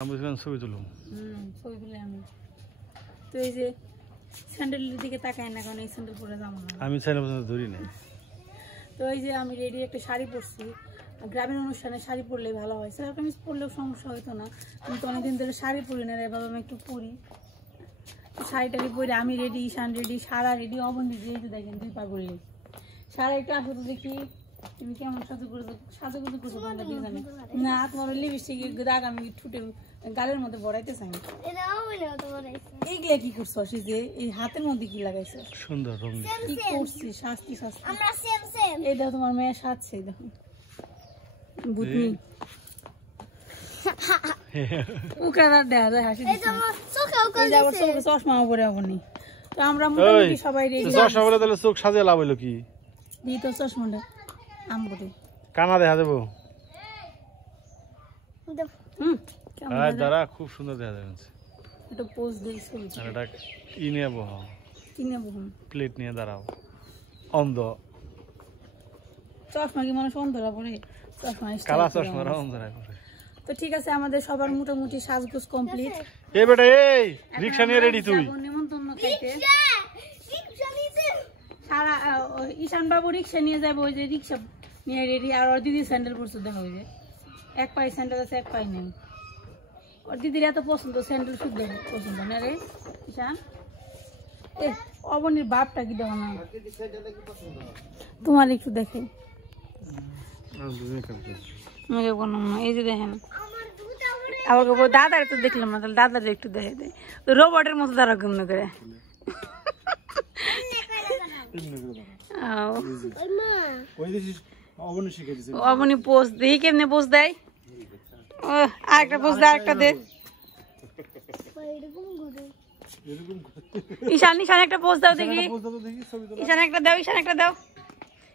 ছবি তুলো। ছবি তুলে আমি তো এই যে স্যান্ডেলের দিকে তাকাই না, কারণ এই স্যান্ডেল পরে যাবো না আমি স্যান্ডেল পর্যন্ত ধরি নাই। তো এই যে আমি রেডি একটা শাড়ি পরছি, গ্রামীণ অনুষ্ঠানে শাড়ি পরলে ভালো হয়, সেরকম কামিজ পরলেও সমস্যা হতো না। আমি তো অনেকদিন ধরে শাড়ি পরি না রে বাবা, আমি একটু পরি। শাড়িটারি পরে আমি রেডি, ঈশান রেডি, সারা রেডি, অবন রেডি। এই যে দেখেন দুই পা করলে সারা একটু আসো তো দেখি তুমি কেমন সাজুগুজু করছো। তোমরা কি জানে না, তোমার লিপস্টিক দাগ আমি ঠুটে গালের মধ্যে বড়াইতে চাই। এইগুলা কি করছো? যে এই হাতের মধ্যে কি লাগাইছো? সুন্দর রং কি করছি? শাস্তি শাস্তি। এই দেখো তোমার মেয়ে সাজছে, দেখো বুঝনি উকরাদার দেখা যায় হাসি দিচ্ছে। চশমা পরে আপনি তো আমরা মোটামুটি সবাই রেডি। চশমা বলে তাহলে চোখ সাজিয়ে লাভ হইলো কি? দিই তো চশমাটা আমবরে কানা দেখা দেবো। দাঁড়া, খুব সুন্দর দেখা যাচ্ছে। এটা পোজ দেই ছবি। আর এটা ই নিয়ে বহ, প্লেট নিয়ে দাঁড়াও। অন্ধ চশমা কি মানুষ অন্ধরা পরে? চশমা কালা চশমা অন্ধরা করে। তো ঠিক আছে, আমাদের সবার মোটামুটি সাজগোজ কমপ্লিট। এই বেটা এই রিকশা নিয়ে রেডি তুই? নিমন্ত্রণ খাইতে সারা ঈশান বাবু রিকশা নিয়ে যাবো। ওই যে রিকশা নিয়ে রেডি। আর ওর দিদি স্যান্ডেল পরছে, দেখো ওই যে এক পায়ে স্যান্ডেল আছে, এক পায়ে নেই। ওর দিদির এত পছন্দ স্যান্ডেল, শুদ্ধ পছন্দ না রে ঈশান। এ অবনীর বাপটা কি দেখো না, তোমার একটু দেখে। এই যে দেখেন আবার দাদার একটু দেখলাম না, তাহলে দাদার একটু দেখে দেয়। রোবটের মতো দাঁড়া ঘুমনে করে। অবনী পোস্ট দেখি কেমনে পোস্ট দেয়। আরেকটা পোস্ট দেয়, আরেকটা দে। ঈশান ঈশান একটা পোস্ট দাও দেখি। ঈশান একটা দাও, ঈশান একটা দাও।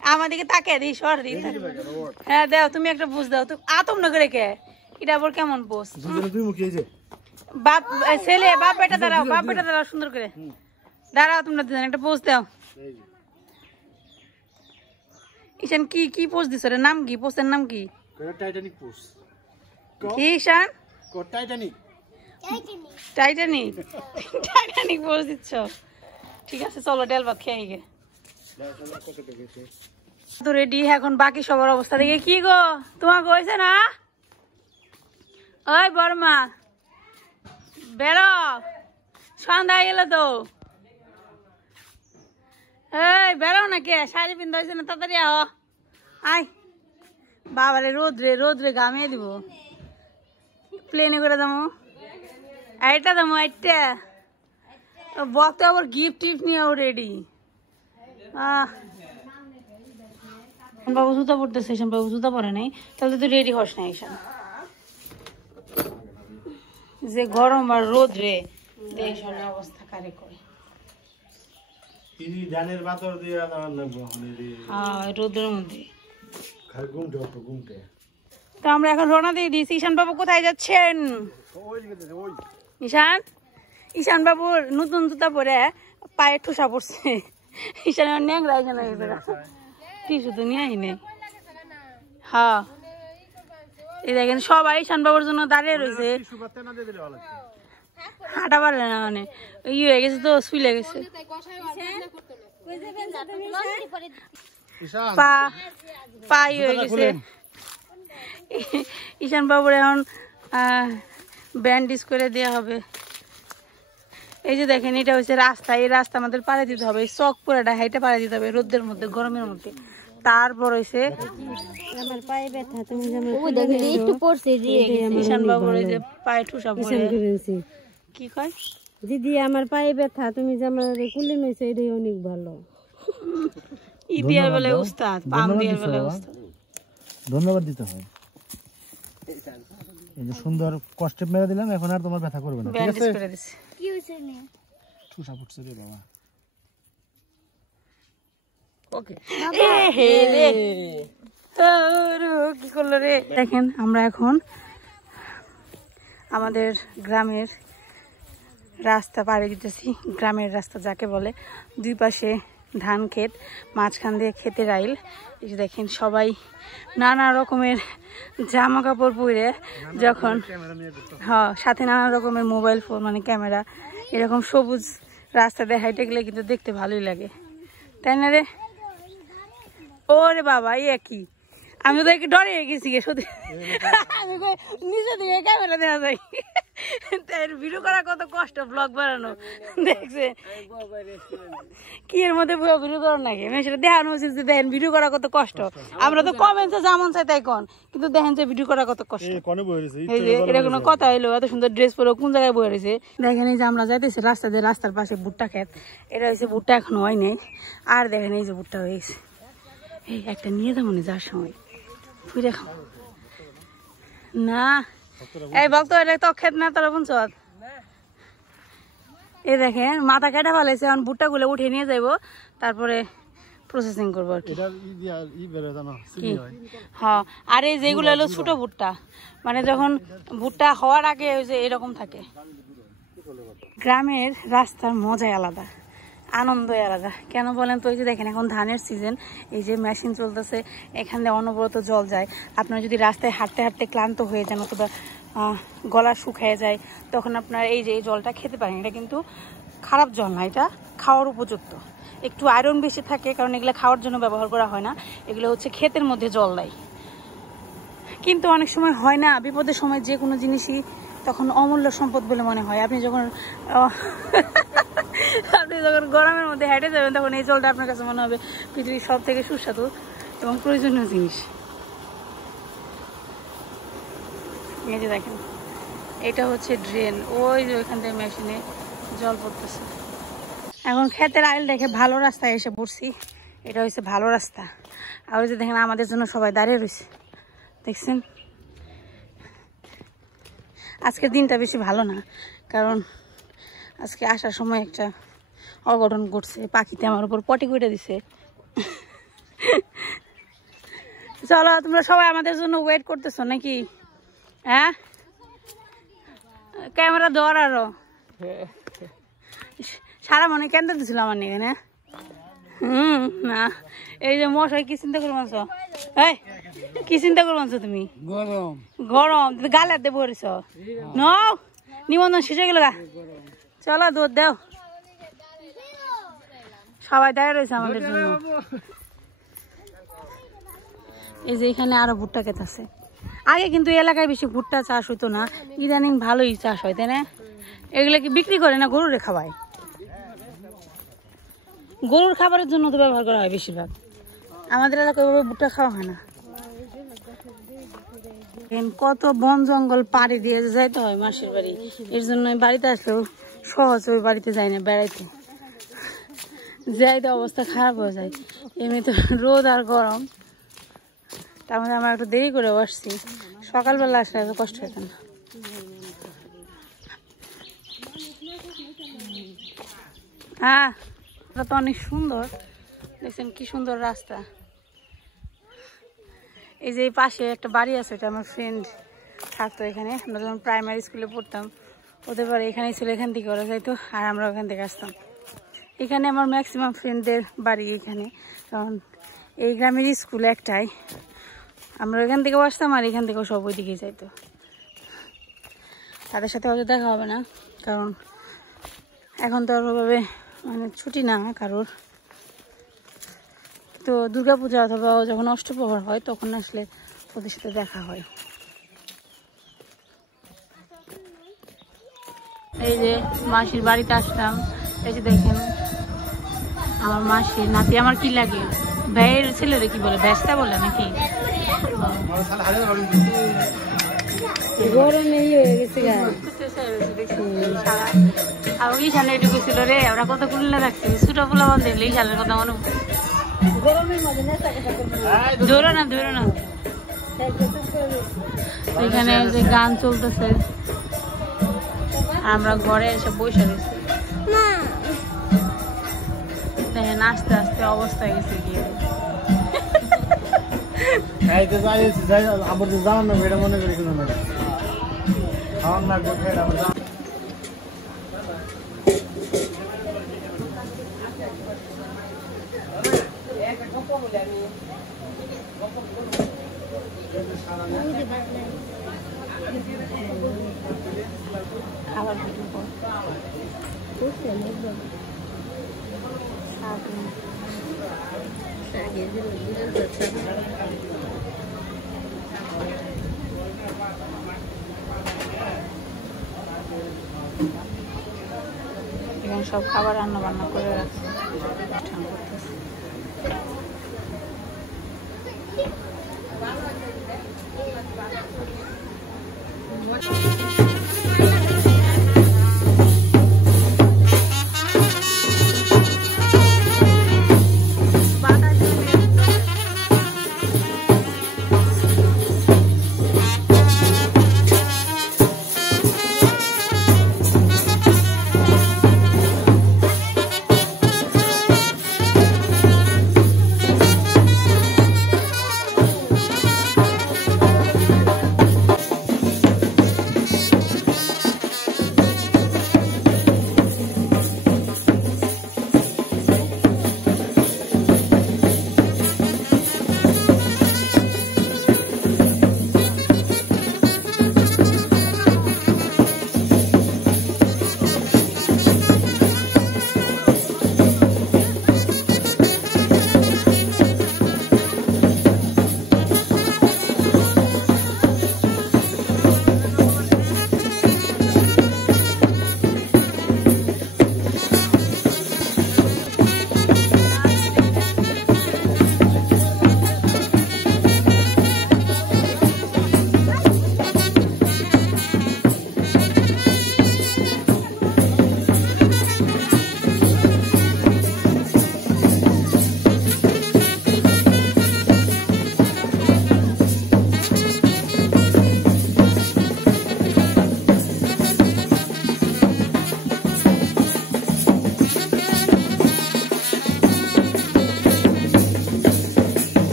আমার দিকে তাকিয়ে দিই, সর দিই। হ্যাঁ দাও, তুমি একটা পোস্ট দাও। তো আতম না করে কে এটা আবার কেমন পোস্ট? বাপ ছেলে বাপ বেটা দাঁড়াও, বাপ বেটা দাঁড়াও সুন্দর করে দাঁড়াও। তোমরা দুজন একটা পোস্ট দাও। ঈশান কি কি পোস্ট দিছ রে? নাম কি পোস্টের নাম কি? Titanic post. কি ঈশান? টাইটানিক টাইটানিক টাইটানিক পোস্ট দিচ্ছ? ঠিক আছে চলো ডেল ভাত খেয়ে গে। তো রেডি এখন বাকি সবার অবস্থা দেখে। কি গো তোমাকে হয়েছে না? ওই বর্মা বেরো, সন্ধ্যা গেল তো। এই বেরো না কে? শাড়ি পিন্ধা হয়েছে না? তাড়াতাড়ি আহ। আয় বাবারে রোদ রে ঘামিয়ে দিব। প্লেনে করে দামো, এইটা দামো, এইটা বক্ত আবার গিফট টিফট নিয়েও রেডি। বাবু জুতা পড়তেছে, ঈশান বাবু জুতা পরে নাই, তাহলে তুই রেডি হস না ঈশান। যে গরম আর রোদ রে, দেশের অবস্থা কারে করে। রোদের মধ্যে তো আমরা এখন রওনা দিয়ে দিয়েছি। ঈশান বাবু কোথায় যাচ্ছেন? ঈশান ঈশান বাবুর নতুন জুতা পরে পায়ে ঠোসা পড়ছে। ঈশান ন্যাংরা এখানে টিসু তো নিয়ে আইনে। হ্যাঁ এই দেখেন সবাই ঈশান বাবুর জন্য দাঁড়িয়ে রয়েছে। হাঁটা পারলে না, মানে ই হয়ে গেছে তো, শুইলে গেছে। পা ই হয়ে গেছে। ঈশান বাবুর এখন ব্যান্ডেজ করে দেওয়া হবে। এই যে দেখেন এটা হচ্ছে রাস্তা, এই রাস্তা আমাদের পাড়ে দিতে হবে। চক পুরাটা হাইটে পাড়ে দিতে হবে রোদের মধ্যে, গরমের মধ্যে। তারপর হয়েছে আমার পায়ে ব্যথা, তুমি ঈশান বাবুর এই যে পায়ে ঠুসা পড়ে। কি কয় দিদি আমার পায়ে ব্যথা, তুমি যে আমার কুলে নিয়েছো এটাই অনেক ভালো। ইদিয়ার বেলে উস্তাদ, পাম দিয়ার বেলে উস্তাদ। ধন্যবাদ দিতে হয়। এই যে সুন্দর কষ্টে মেরে দিলাম, এখন আর তোমার ব্যথা করবে না, ঠিক আছে? কি হইছে নে? ঠুসা পড়ছে রে বাবা। ওকে হে রে কি করলো রে? দেখেন আমরা এখন আমাদের গ্রামের রাস্তা পাড়ি দিতেছি। গ্রামের রাস্তা যাকে বলে, দুই পাশে ধান ক্ষেত, মাঝখান দিয়ে ক্ষেতের আইল। এই যে দেখেন সবাই নানা রকমের জামা কাপড় পরে, যখন সাথে নানা রকমের মোবাইল ফোন মানে ক্যামেরা, এরকম সবুজ রাস্তা দিয়ে হাইটে গেলে কিন্তু দেখতে ভালোই লাগে, তাই না রে? ওরে বাবা ইয়ে কি, আমি তো একটু ডরে গেছি সত্যি, আমি নিচে দিকে ক্যামেরা দেওয়া যায়, ভিডিও করা কত কষ্ট, ব্লগ বানানো দেখছে কি এর মধ্যে ভিডিও করার নাকি, সেটা দেখানো উচিত যে দেখেন ভিডিও করা কত কষ্ট। আমরা তো কমেন্টসে যেমন চাই তাই কন, কিন্তু দেখেন যে ভিডিও করা কত কষ্ট। এই যে এটা কোনো কথা হইলো, এত সুন্দর ড্রেস পরে কোন জায়গায় বয়ে রয়েছে দেখেন। এই যে আমরা যাইতেছি রাস্তা দিয়ে, রাস্তার পাশে ভুট্টা ক্ষেত, এটা হয়েছে ভুট্টা এখনো হয় নাই। আর দেখেন এই যে ভুট্টা হয়েছে, এই একটা নিয়ে যাবো না যার সময় ফুরে খাও না। এই ভক্ত এটা তো ক্ষেত না, তোরা বুঝছ? এই দেখেন মাথা কেটে ফেলেছে, এখন ভুট্টা গুলো উঠে নিয়ে যাইবো, তারপরে প্রসেসিং করবো আর কি। হ্যাঁ, আর এই যেগুলো হলো ছোট ভুট্টা, মানে যখন ভুট্টা হওয়ার আগে ওই যে এরকম থাকে। গ্রামের রাস্তার মজাই আলাদা, আনন্দই আলাদা। কেন বলেন তো? এই যে দেখেন এখন ধানের সিজন, এই যে মেশিন চলতেছে, এখান দিয়ে অনবরত জল যায়। আপনারা যদি রাস্তায় হাঁটতে হাঁটতে ক্লান্ত হয়ে যান অথবা গলা শুকিয়ে যায়, তখন আপনার এই যে এই জলটা খেতে পারেন। এটা কিন্তু খারাপ জল না, এটা খাওয়ার উপযুক্ত। একটু আয়রন বেশি থাকে, কারণ এগুলো খাওয়ার জন্য ব্যবহার করা হয় না, এগুলো হচ্ছে ক্ষেতের মধ্যে জল দেয়। কিন্তু অনেক সময় হয় না, বিপদের সময় যে কোনো জিনিসই তখন অমূল্য সম্পদ বলে মনে হয়। আপনি যখন গরমের মধ্যে হেঁটে যাবেন, তখন এই জলটা আপনার কাছে মনে হবে পৃথিবীর সব থেকে সুস্বাদু এবং প্রয়োজনীয় জিনিস। এই যে দেখেন এটা হচ্ছে ড্রেন, ওই যে ওইখান থেকে মেশিনে জল পড়তেছে। এখন ক্ষেতের আইল দেখে ভালো রাস্তায় এসে পড়ছি, এটা হচ্ছে ভালো রাস্তা। আর ওই যে দেখেন আমাদের জন্য সবাই দাঁড়িয়ে রয়েছে, দেখছেন? আজকের দিনটা বেশি ভালো না, কারণ আজকে আসার সময় একটা অঘটন ঘটছে, পাখিতে আমার উপর পটি করে দিছে। চলো তোমরা সবাই আমাদের জন্য ওয়েট করতেছো নাকি? হ্যাঁ, ক্যামেরা ধর আরো সারা মনে কেন দিছিল আমার নিয়ে না। না এই যে মশাই কি চিন্তা করে মানছো? এই কি চিন্তা করে মানছো তুমি? গরম গরম গালে দেবো নিমন্ত্রণ শেষ হয়ে গেল গা। চলো দুধ দাও, সবাই দাঁড়িয়ে রয়েছে আমাদের জন্য। এই যে এখানে আরো ভুট্টা ক্ষেত আছে। আগে কিন্তু এলাকায় বেশি ভুট্টা চাষ হতো না, ইদানিং ভালোই চাষ হয়, তাই না? এগুলো কি বিক্রি করে না গরুরে খাওয়ায়? গরুর খাবারের জন্য তো ব্যবহার করা হয় বেশিরভাগ, আমাদের এলাকায় ভুট্টা খাওয়া হয় না। কত বন জঙ্গল পাড়ি দিয়ে যাইতে হয় মাসির বাড়ি, এর জন্য বাড়িতে আসলেও সহজ ওই বাড়িতে যাই না বেড়াইতে, যাইতে অবস্থা খারাপ হয়ে যায়। এমনি তো রোদ আর গরম, তার মধ্যে আমরা একটু দেরি করে আসছি, সকালবেলা আসলে এত কষ্ট হতো না। হ্যাঁ, এটা তো অনেক সুন্দর, দেখছেন কি সুন্দর রাস্তা। এই যে পাশে একটা বাড়ি আছে, এটা আমার ফ্রেন্ড থাকতো এখানে। আমরা যখন প্রাইমারি স্কুলে পড়তাম ওদের বাড়ি এখানেই ছিল, এখান থেকে ওরা যাইতো আর আমরা ওখান থেকে আসতাম। এখানে আমার ম্যাক্সিমাম ফ্রেন্ডদের বাড়ি এখানে, কারণ এই গ্রামের স্কুল একটাই, আমরা এখান থেকেও আসতাম আর এখান থেকেও সব ওই দিকেই যাইতো। তাদের সাথে হয়তো দেখা হবে না, কারণ এখন তো ওভাবে মানে ছুটি না কারোর। তো দুর্গাপূজা অথবা যখন অষ্টপ্রহর হয় তখন আসলে ওদের সাথে দেখা হয়। এই যে মাসির বাড়িতে আসলাম, এই যে দেখেন আমার মাসির নাতি। আমার কি লাগে ভাইয়ের ছেলেরে কি বলে, ব্যস্তা বলে নাকি? গরমে হয়ে গেছে ঈশান এটুকু ছিল রে, আমরা কত কুল্লা রাখছি, ছোট পোলা বন্ধ দিলে ঈশানের কথা মনে ধরো না ধরো না। এখানে যে গান চলতেছে, আমরা ঘরে এসে বসে রয়েছি। দেখেন আস্তে আস্তে অবস্থা গেছে গিয়ে। খাবার ভিডিও কর এখানে সব খাবার রান্না বান্না করে রাখছে অনুষ্ঠান করতেছে।